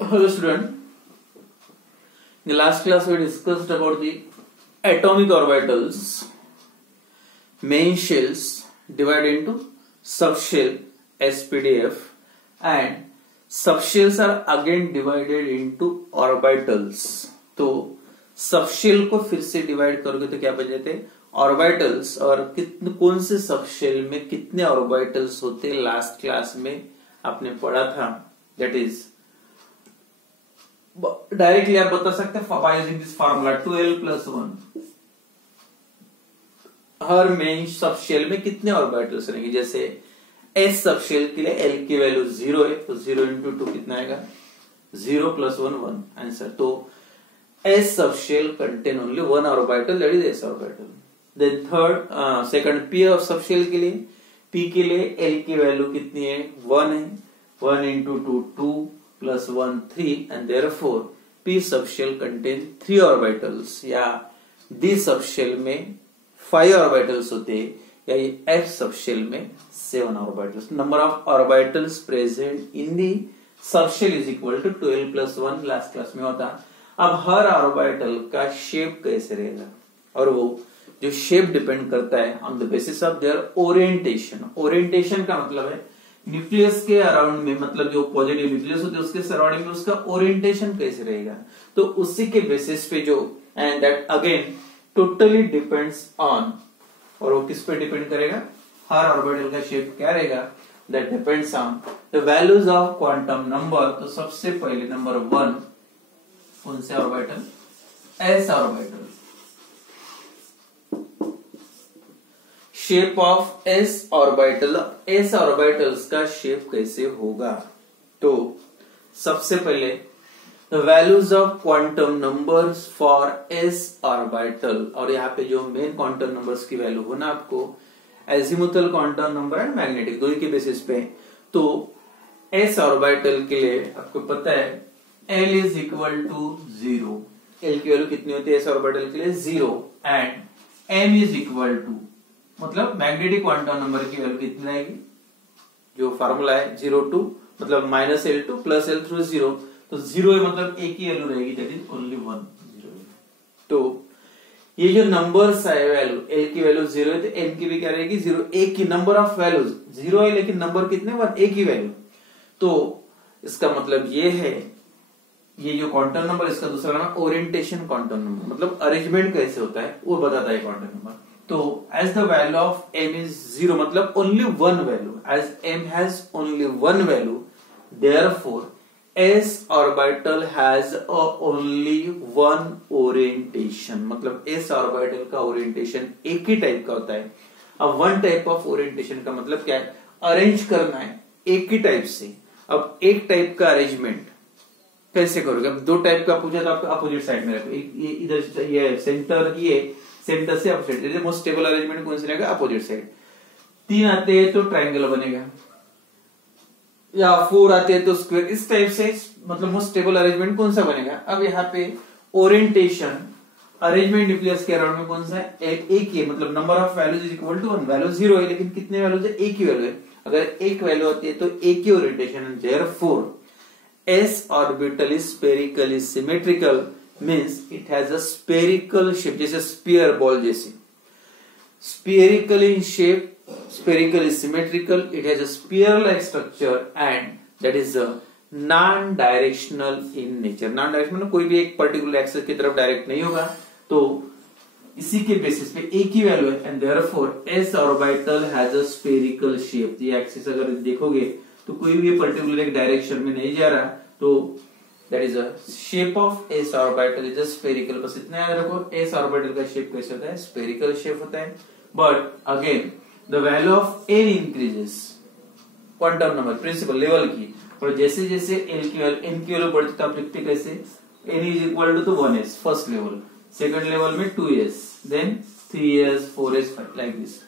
Hello student, in the last class we discussed about the atomic orbitals, main shells divided into subshell SPDF, and subshells are again divided into orbitals. तो subshell को फिर से divide करोगे तो क्या बन जाते हैं ऑर्बिटल्स, और कितने कौन से सबशेल में कितने ऑर्बिटल्स होते लास्ट क्लास में आपने पढ़ा था. दैट इज डायरेक्टली आप बता सकते हैं by using this formula 2l+1. Her main subshell में कितने ऑर्बिटल्स रहेंगे. जैसे एस सबशेल के लिए एल की वैल्यू 0 है तो 0 × 2 कितना आएगा 0 + 1 1 आंसर. तो s subshell contain only one orbital, that is s orbital. Then third second p of subshell के लिए, पी के लिए एल की वैल्यू कितनी है 1 है. 1 × 2 2 + 1 3 and therefore p subshell contain 3 orbitals. या d subshell में 5 orbitals होते हैं, या ये f subshell में 7 orbitals. Number of orbitals present in the subshell is equal to 2l+1 last class में होता. अब हर ऑर्बिटल का शेप कैसे रहेगा, और वो जो शेप डिपेंड करता है on the basis of their orientation. Orientation का मतलब है न्यूक्लियस के अराउंड में, मतलब जो पॉजिटिव न्यूक्लियस होते हैं उसके सराउंडिंग में उसका ओरिएंटेशन कैसे रहेगा. तो उसी के बेसिस पे जो, and that again totally depends on, और वो किस पे डिपेंड करेगा, हर ऑर्बिटल का शेप क्या रहेगा, that depends on the values of quantum number. तो सबसे पहले नंबर 1 कौन से orbital, S orbital. Shape of S orbital, S orbitals का शेप कैसे होगा. तो सबसे पहले the values of quantum numbers for S orbital, और यहाँ पे जो मेन क्वांटम नंबर्स की वैल्यू हो ना आपको, azimuthal quantum number and magnetic दोनों के बेसिस पे. तो एस ऑर्बिटल के लिए आपको पता है L is equal to 0. L की वैल्यू कितनी होती है एस ऑर्बिटल के लिए 0, and M is equal to, मतलब मैग्नेटिक क्वांटम नंबर की वैल्यू कितनी आएगी, जो फार्मूला है 0 2 मतलब -L2 + L through 0. तो 0 है मतलब एक ही वैल्यू रहेगी, दैट इज ओनली 1 0. तो ये जो नंबर्स है वैल्यू, L की वैल्यू 0 है तो M की भी क्या रहेगी 0. एक ही नंबर ऑफ वैल्यूज 0 है लेकिन नंबर कितने 1, एक ही वैल्यू. तो इसका मतलब ये है, ये जो क्वांटम नंबर इसका दूसरा नाम ओरिएंटेशन क्वांटम नंबर, मतलब अरेंजमेंट कैसे होता है वो बताता है क्वांटम नंबर. तो as the value of m is 0 मतलब only one value, as m has only one value, therefore s orbital has only one orientation. मतलब s ऑर्बिटल का ओरिएंटेशन एक ही टाइप का होता है. अब वन टाइप ऑफ ओरिएंटेशन का मतलब क्या है, अरेंज करना है एक ही टाइप से. अब एक टाइप का अरेंजमेंट कैसे करोगे, अब दो टाइप का पूछा तो आपको अपोजिट साइड में रखो. ये इधर ये सेंटर, ये सेंटर से अपोजिट, मोस्ट स्टेबल अरेंजमेंट कौन सा रहेगा, अपोजिट साइड. 3 आते हैं तो ट्रायंगल बनेगा, या 4 आते हैं तो स्क्वायर. इस टाइप से मतलब मोस्ट स्टेबल अरेंजमेंट कौन सा बनेगा. अब यहाँ पे ओरिएंटेशन अरेंजमेंट न्यूक्लियस के अराउंड में कौन सा है, एक ही, मतलब number of values is equal to 1. Value 0 है लेकिन कितने वैल्यूज है, एक ही वैल्यू है. अगर एक वैल्यू आती है तो एक ही ओरिएंटेशन है. Therefore S orbital is spherically symmetrical, means it has a spherical shape, जैसे स्पीयर बॉल जैसे. Spherical in shape, spherically symmetrical, it has a spear-like structure and that is a non-directional in nature. Non-directional कोई भी एक particular axis की तरफ direct नहीं होगा. तो इसी के बेसिस पे एक ही वैल्यू है, and therefore S orbital has a spherical shape. ये एक्सिस अगर देखोगे तो कोई भी पर्टिकुलर एक डायरेक्शन में नहीं जा रहा, तो that is a shape of S orbital is a spherical. बस इतना याद रखो, एस ऑर्बिटल का शेप कैसे होता है, स्फेरिकल शेप होता है. But again the value of n increases, quantum number principal level की, और जैसे जैसे एल की वैल्यू एन की वैल्यू बढ़ती तो आप लिखते कैसे, n is equal to 1s first level, second level में 2s, then 3s 4s 5 like this.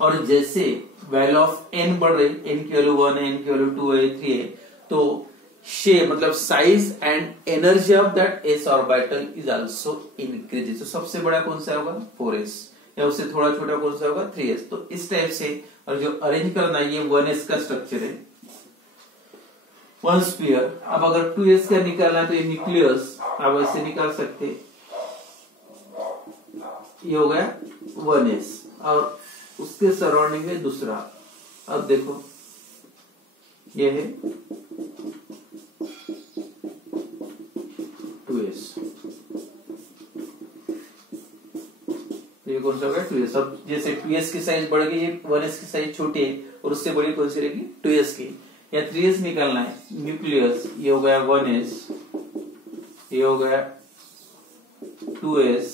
और जैसे वैल्यू ऑफ n बढ़ रही, n की वैल्यू 1 है, n की वैल्यू 2 है, 3 है, तो शेप मतलब size and energy of that s orbital is also increase. तो सबसे बड़ा कौन सा होगा 4s, या उससे थोड़ा छोटा कौन सा होगा 3s. तो इस टाइप से, और जो अरेंज करना है ये 1s का स्ट्रक्चर है, वन स्पीयर। अब अगर 2s का निकालना है तो ये न्यूक्लियस आप ऐसे निकाल सकते, ये हो गया 1s और उसके सराउंडिंग में दूसरा। अब देखो ये है 2s, ये कौन सा होगा 2s। अब जैसे 2s की साइज बढ़ गई, 1s की साइज छोटी है और उससे बड़ी कौन सी रहेगी 2s की। या 3s निकालना है न्यूक्लियस, ये हो गया 1s, ये हो गया 2s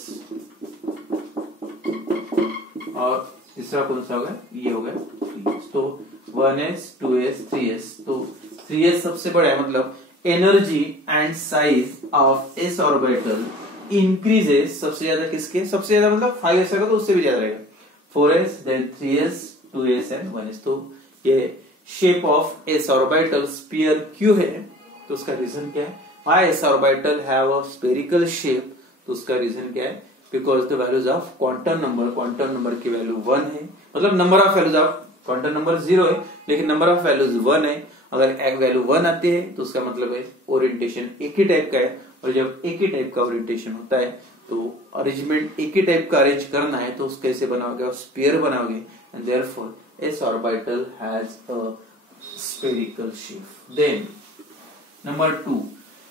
और तीसरा कौन सा होगा, ये हो गया 3s। तो 1s 2s 3s। तो 3s सबसे बड़ा है, मतलब energy and size of s orbital increases सबसे ज्यादा किसके, सबसे ज्यादा मतलब 5s होगा तो उससे भी ज्यादा रहेगा 4s, then 3s 2s and 1s। तो ये shape of s orbital sphere क्यों है, तो उसका रीजन क्या है, why s orbital have a spherical shape, तो उसका रीजन क्या है, because the values of quantum number की वैल्यू 1 है, मतलब number of values of quantum number 0 है लेकिन नंबर ऑफ वैल्यूज 1 है। अगर एक वैल्यू 1 आती है तो उसका मतलब है ओरिएंटेशन एक ही टाइप का है, और जब एक ही टाइप का ओरिएंटेशन होता है तो अरेंजमेंट एक ही टाइप का अरेंज करना है तो उसको कैसे बनाओगे, स्फीयर बनाओगे, and therefore s orbital has a spherical shape। Then number 2,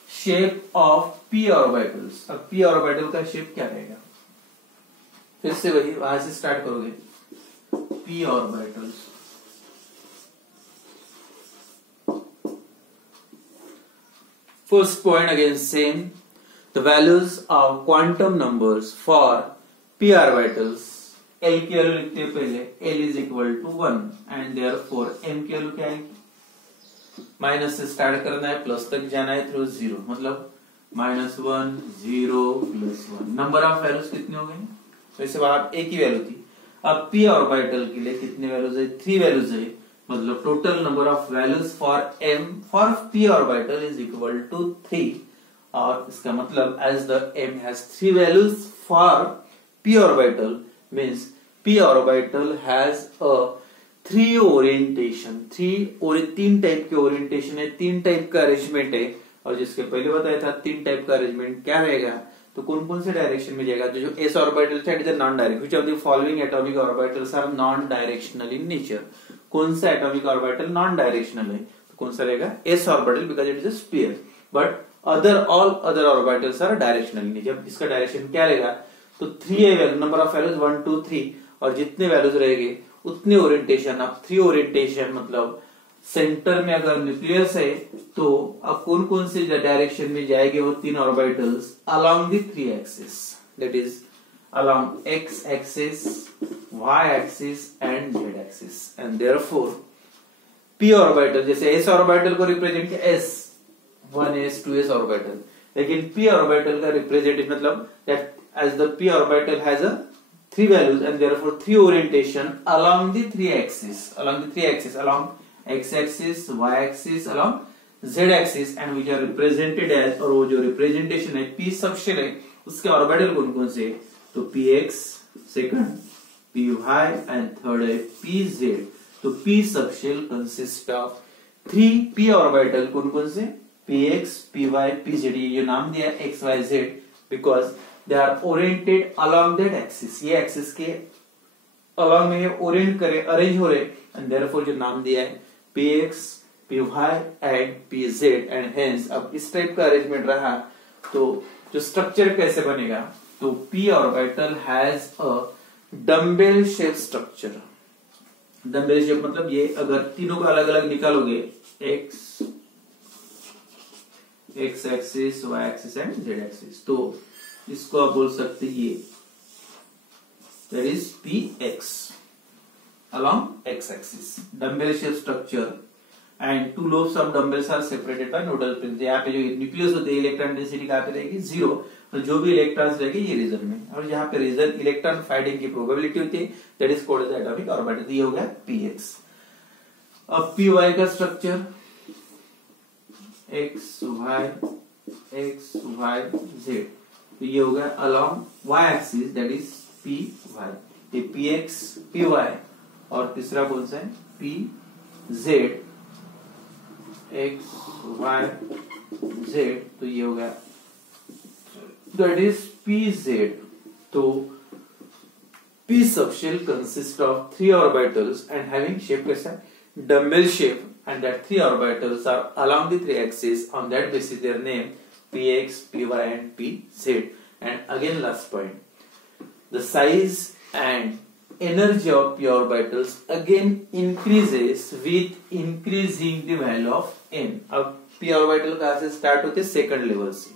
shape of p orbitals। अब p ऑर्बिटल का शेप क्या रहेगा, फिर से वही वहां से स्टार्ट करोगे, p orbitals। First point again same, the values of quantum numbers for p orbitals, L की वैल्यू लिखते हैं पहले, L is equal to 1 and therefore M की वैल्यू क्या आएगी, माइनस से स्टार्ट करना है, प्लस तक जाना है थ्रू 0, मतलब -1 0 +1। नंबर ऑफ वैल्यूज कितने हो गए, वैसे वहां एक ही वैल्यू थी। अब p ऑर्बिटल के लिए कितने वैल्यूज है, 3 वैल्यूज है, मतलब total number of values for m for p orbital is equal to 3। और इसका मतलब as the m has 3 values for p orbital means p orbital has a 3 orientation, 3 type के ओरिएंटेशन है, 3 टाइप का arrangement है। और जिसके पहले बताया था 3 टाइप का अरेंजमेंट क्या रहेगा, तो कौन कौन से डायरेक्शन में जाएगा, तो जो s ऑर्बिटल है it is non direct, which of the following atomic orbitals are non directional in nature. कौन सा एटॉमिक ऑर्बिटल नॉन डायरेक्शनल है, तो कौन सा रहेगा s orbital, because it is a sphere, but all other orbitals are directional in nature. इसका direction क्या रहेगा, तो 3 है नंबर ऑफ वैल्यूज 1 2 3, और जितने वैल्यूज रहेंगे उतने ओरिएंटेशन। अब 3 ओरिएंटेशन मतलब सेंटर में अगर न्यूक्लियस है तो अब कौन कौन से डायरेक्शन में जाएंगे वो 3 orbitals along the 3 axis, that is along x axis, y axis and z axis. And therefore p orbital, जैसे s ऑर्बिटल को रिप्रेजेंट किया s 1s 2s ऑर्बिटल, लेकिन p ऑर्बिटल का रिप्रेजेंटेशन मतलब that as the p orbital has a 3 values and therefore 3 orientation along the 3 axis, along x axis, y axis, along z axis, and which are represented as, और वो जो representation है p subshell है उसके orbital कौन कौन से, तो px second, py and third है pz। तो p subshell consist of 3 p orbital, कौन कौन से, px py pz, ये नाम दिया है x y z because they are oriented along that axis, ये एक्सिस के अलोंग में ये ओरिएंट करे, अरेंज हो रहे, एंड देयरफॉर जो नाम दिया है px py and pz, and hence अब इस टाइप का अरेंजमेंट रहा तो जो स्ट्रक्चर कैसे बनेगा, तो p orbital has a dumbbell shape structure. Dumbbell shape मतलब ये अगर तीनों को अलग अलग निकालोगे, x axis, y axis and z axis, तो इसको आप बोल सकते ये that is px along x axis, dumbbell shape structure and 2 lobes of dumbbells are separated by nodal pins। यहाँ पे जो न्यूक्लियस होते हैं इलेक्ट्रॉन डेंसिटी कहाँ पे रहेगी 0, तो जो भी इलेक्ट्रॉन्स रहेंगे ये रीजन में, और यहाँ पे रीजन इलेक्ट्रॉन फाइंडिंग की प्रोबेबिलिटी होती है that is called as atomic orbital. ये हो गया px। अब py का स्ट्रक्चर x y z, तो ये होगा along y axis that is py, ये px py, और तीसरा कौन सा है pz, एक्स वाई जेड, तो ये हो गया दैट इज पी जेड। तो p subshell consists of 3 orbitals and having shape कैसा है dumbbell shape, and that 3 orbitals are along the 3 axes. On that basis their name px, py and pz. And again last point, the size and energy of p orbitals again increases with increasing the value of n. अब p orbital कहाँ से start होते हैं second level से,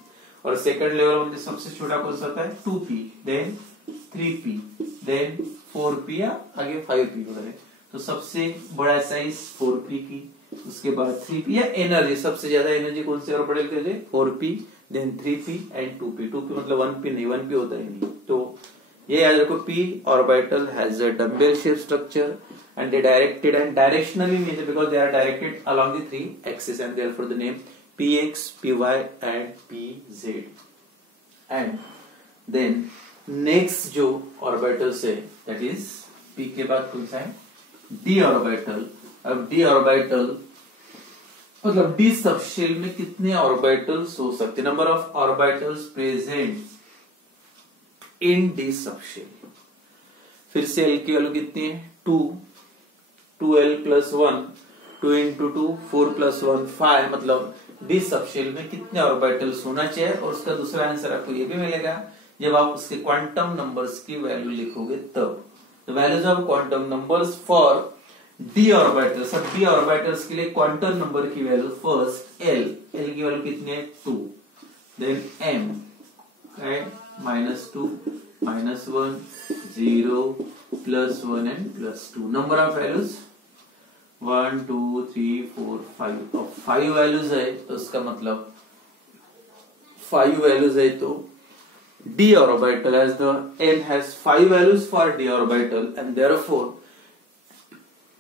और second level में सबसे छोटा कौन सा होता है 2p, then 3p, then 4p या आगे 5p वगैरह। तो सबसे बड़ा साइज 4p की, उसके बाद 3p या एनर्जी सबसे ज्यादा एनर्जी कौन से ऑर्बिटल के लिए 4p, then 3p and 2p। 2p मतलब 1p नहीं, 1p होता ही नहीं। तो ये याद रखो, p orbital has a dumbbell shaped structure and they directed and directionally means because they are directed along the 3 axes and therefore the name px, py and pz. And then next जो orbitals है that is p के बाद कौन सा है d orbital. अब d orbital मतलब d subshell में कितने ऑर्बिटल्स हो सकते, number of orbitals present in d subshell. फिर से l की वैल्यू कितनी है 2, 2l प्लस 1, 2 इंटू 2 4 प्लस 1 5, मतलब d सबशेल में कितने ऑर्बिटल्स होना चाहिए। और उसका दूसरा आंसर आपको ये भी मिलेगा जब आप उसके क्वांटम नंबर्स की वैल्यू लिखोगे तब। The values of quantum numbers for d orbitals. अब डी ऑर्बिटल्स के लिए क्वांटम नंबर की वैल्यू फर्स्ट एल की वैल्यू कितनी है 2, then m -2 -1 0 +1 and +2। Number of values 1 2 3 4 5। अब 5 वैल्यूज है तो उसका मतलब 5 वैल्यूज है तो d orbital as the m has 5 values for d orbital and therefore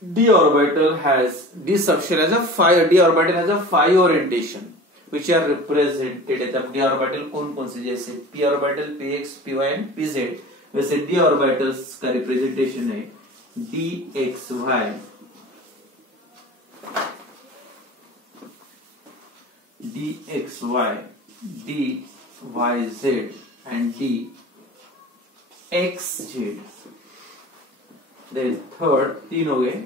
d orbital has d subshell has a 5, d orbital has a 5 orientation which are represented at d orbital कौन कौन से, जैसे p orbital px, py and pz, वैसे d orbitals का representation है dxy, dxy, dyz and dxz। then third 3 हो गए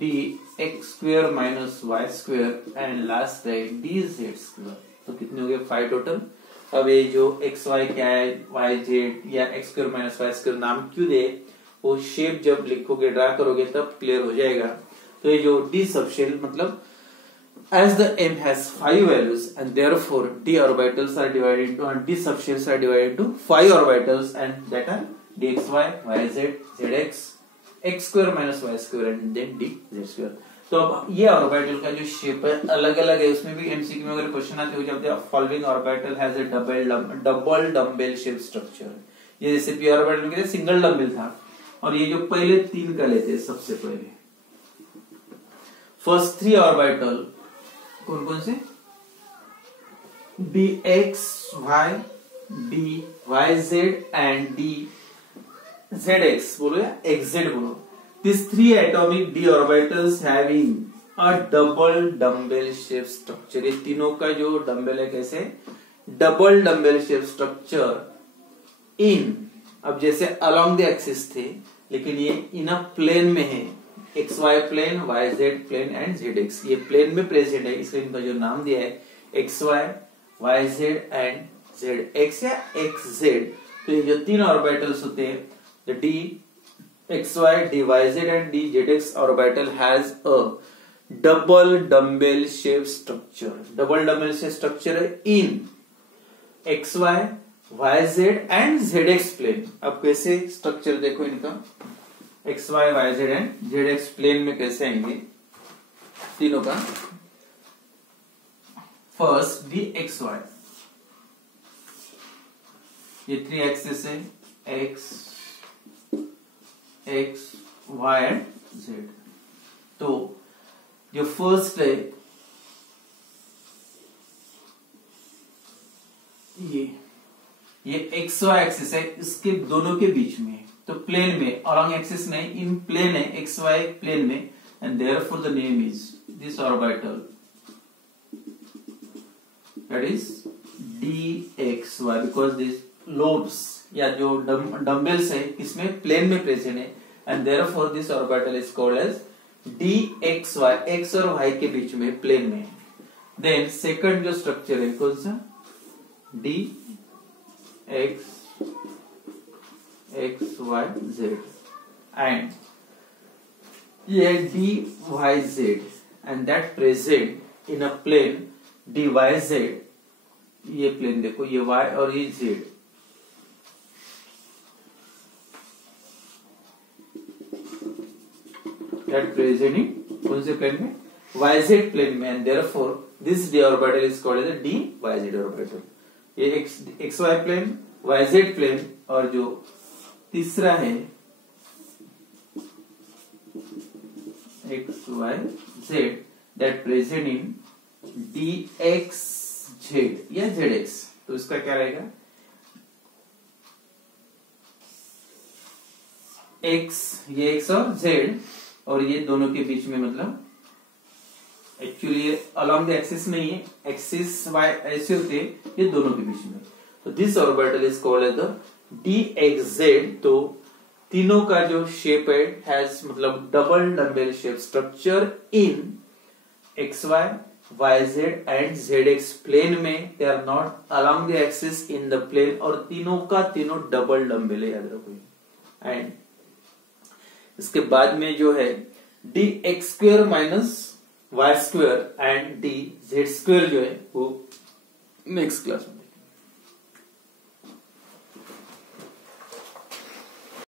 dx square minus y square and last है dz square। तो कितने हो गए 5 टोटल। अब ये जो xy क्या है yz या x square minus y square नाम क्यों दे, वो शेप जब लिखोगे ड्रा करोगे तब क्लियर हो जाएगा। तो ये जो d सबशेल मतलब as the m has 5 values and therefore d orbitals are divided into and d subshells are divided into 5 orbitals and that are dxy, yz, zx, x square minus y square and then dz square। तो अब ये orbital का जो shape है अलग अलग है, उसमें भी एमसीक्यू में अगर क्वेश्चन आते हो जाते हैं following orbital has a double dumbbell shape structure. ये जैसे पी ऑर्बिटल में सिंगल डम्बेल था, और ये जो पहले 3 का लेते हैं सबसे पहले फर्स्ट 3 ऑर्बिटल कौन कौन से dxy, dyz एंड dzx बोलो या xz बोलो। These 3 atomic d orbitals having a double dumbbell shape structure। ये तीनों का जो डम्बेल है कैसे डबल डम्बेल शेप स्ट्रक्चर इन, अब जैसे अलोंग द एक्सिस थे लेकिन ये इन अ प्लेन में है, xy plane, yz plane and zx ये प्लेन में प्रेजेंट है, इसलिए इनका जो नाम दिया है xy, yz एंड zx या xz। तो ये जो 3 ऑर्बिटल्स होते हैं the dxy, dyz and dzx orbital has a double dumbbell shape structure। Double dumbbell shape structure है in xy, yz and zx plane. अब कैसे स्ट्रक्चर देखो इनका xy, yz and zx plane में कैसे आएंगे तीनों का। फर्स्ट dxy, ये 3 एक्सिस है x, y एंड z। तो जो फर्स्ट है ये एक्स वाई एक्सिस है, इसके दोनों के बीच में, तो प्लेन में, अलोंग एक्सिस नहीं, इन प्लेन है, एक्स वाई प्लेन में, and therefore the name is this orbital that is dxy because this lobes या जो डम्बल्स है किसमें प्लेन में प्रेजेंट है and therefore this orbital is called as dxy, x और y के बीच में प्लेन में। देन सेकंड जो स्ट्रक्चर है कौन सा dx xyz एंड ये dyz and that present in a plane dyz। ये प्लेन देखो ये y और ये z, दैट प्रेजेंट इन कौन से प्लेन में yz प्लेन में and therefore this d orbital is called as dyz orbital. ये xy प्लेन yz प्लेन और जो तीसरा है xyz that present in dxz या zx। तो इसका क्या रहेगा x, ये x और z और ये दोनों के बीच में मतलब एक्चुअली ये अलोंग द एक्सिस नहीं है, एक्सिस y ऐसे होते हैं, ये दोनों के बीच में। तो this orbital is called as the dxz। तो तीनों का जो शेप है हैज मतलब double dumbbell shape structure in xy yz and zx plane में, they are not along the axis in the plane और तीनों का तीनों डबल डम्बल है, याद रखो। एंड इसके बाद में जो है dx square minus y square and dz square जो है वो नेक्स्ट क्लास में